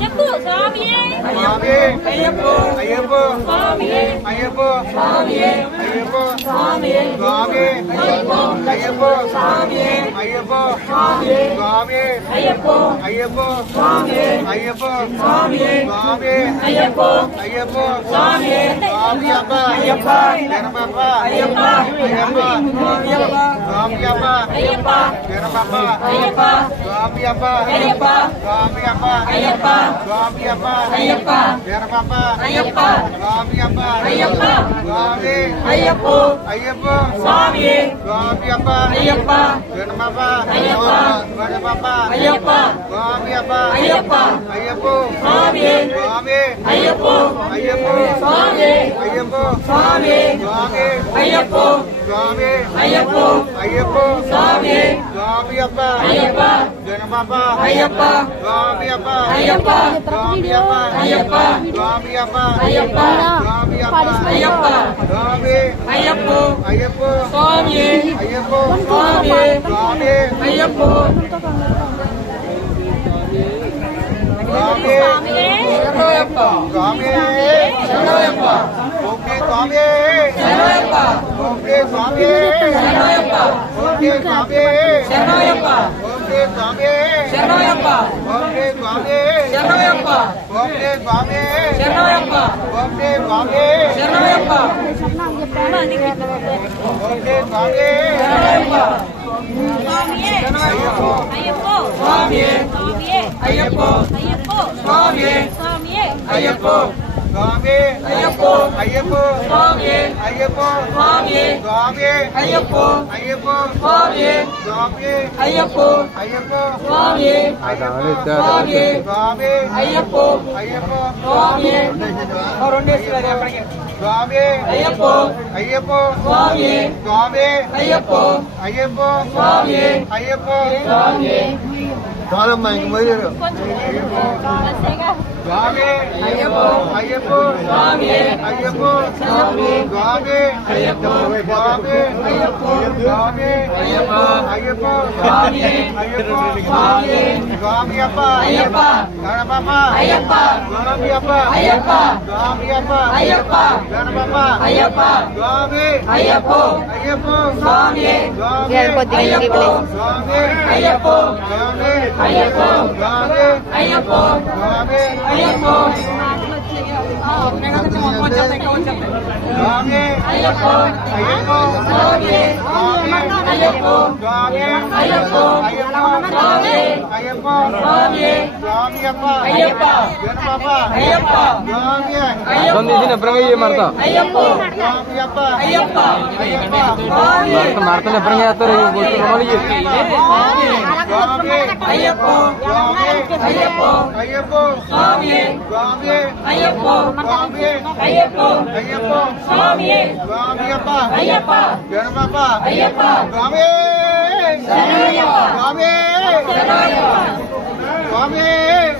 చెప్పు స్వామియే అయ్యప్పో అయ్యప్పో స్వామియే అయ్యప్పో స్వామియే అయ్యప్పో స్వామియే స్వామియే అయ్యప్పో స్వామియే అయ్యప్పో స్వామియే స్వామియే అయ్యప్పో అయ్యప్పో స్వామియే అయ్యప్పో స్వామియే స్వామియే అయ్యప్పో అయ్యప్పో స్వామియే స్వామియప్ప అయ్యప్ప గణపప్ప అయ్యప్ప అయ్యప్ప స్వామియప్ప అయ్యప్ప గణపప్ప అయ్యప్ప స్వామియప్ప అయ్యప్ప స్వామియప్ప అయ్యప్ప స్వామియప్ప అయ్యప్ప గణపప్ప అయ్యప్ప స్వామియప్ప అయ్యప్ప స్వామి అయ్యప్పో అయ్యప్పో స్వామియే స్వామియప్ప అయ్యప్ప గణపప్ప అయ్యప్ప గణపప్ప అయ్యప్ప స్వామియప్ప అయ్యప్ప అయ్యప్పో స్వామియే స్వామి అయ్యప్పో అయ్యప్పో స్వామి అయ్యప్పో స్వామి స్వామి అయ్యప్పో స్వామి అయ్యప్పో అయ్యప్పో స్వామి స్వామియప్ప అయ్యప్ప గణపప్ప అయ్యప్ప స్వామియప్ప అయ్యప్ప స్వామియప్ప అయ్యప్ప స్వామియప్ప అయ్యప్ప స్వామియప్ప అయ్యప్ప స్వామి అయ్యప్పో అయ్యప్పో స్వామి అయ్యప్పో స్వామి స్వామి అయ్యప్పో స్వామి శరణయ్యప్ప స్వామి శరణయ్యప్ప ఓకే స్వామి శరణయ్యప్ప ఓకే స్వామి శరణయ్యప్ప ఓకే స్వామి శరణయ్యప్ప ఓకే స్వామి శరణయ్యప్ప ఓకే స్వామి శరణయ్యప్ప ఓకే స్వామి శరణయ్యప్ప ఓకే స్వామి శరణయ్యప్ప ఓకే స్వామి శరణయ్యప్ప స్వామియే అయ్యప్పో అయ్యప్పో స్వామియే స్వామియే అయ్యప్పో అయ్యప్పో స్వామియే స్వామియే అయ్యప్పో స్వామి అయ్యప్పో అయ్యప్పో స్వామి అయ్యప్పో స్వామి స్వామి అయ్యప్పో అయ్యప్పో స్వామి స్వామి అయ్యప్పో అయ్యప్పో స్వామి స్వామి స్వామి అయ్యప్పో అయ్యప్పో స్వామి స్వామి అయ్యప్పో అయ్యప్పో స్వామి స్వామి అయ్యప్పో అయ్యప్పో స్వామి అయ్యప్పో స్వామి కాదమ్మా ఇంక మొదలు స్వామి అయ్యప్పో అయ్యప్పో స్వామి అయ్యప్పో స్వామి స్వామి అయ్యప్పో స్వామి అయ్యప్పో స్వామి అయ్యప్పో అయ్యప్పో స్వామి అయ్యప్పో స్వామి స్వామియప్ప అయ్యప్ప గణపప్ప అయ్యప్ప స్వామియప్ప అయ్యప్ప స్వామియప్ప అయ్యప్ప గణపప్ప అయ్యప్ప స్వామి అయ్యప్పో అయ్యప్పో స్వామి స్వామి అయ్యప్పో స్వామి అయ్యప్పో స్వామి అయ్యప్పో స్వామి అయ్యప్పో స్వామి అయ్యప్పో స్వామి అయ్యప్పో అయ్యప్పో స్వామి అయ్యప్పో స్వామి అయ్యప్పో స్వామి అయ్యప్పో స్వామి స్వామియప్ప అయ్యప్ప గణపప్ప అయ్యప్ప స్వామి అయ్యప్పో అయ్యప్పో స్వామియప్ప అయ్యప్ప అయ్యప్ప మార్తలు ఎప్పుడు చేస్తారు స్వామి అయ్యప్పో స్వామి అయ్యప్పో అయ్యప్పో స్వామి స్వామి అయ్యప్పో స్వామి అయ్యప్పో అయ్యప్పో స్వామి స్వామియప్ప అయ్యప్ప గణపప్ప అయ్యప్ప స్వామి శరణయ్యప్ప స్వామి శరణయ్యప్ప స్వామి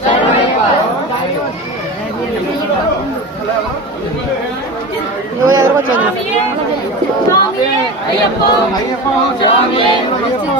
శరణయ్యప్ప స్వామి అయ్యప్పో అయ్యప్పో స్వామి అయ్యప్పో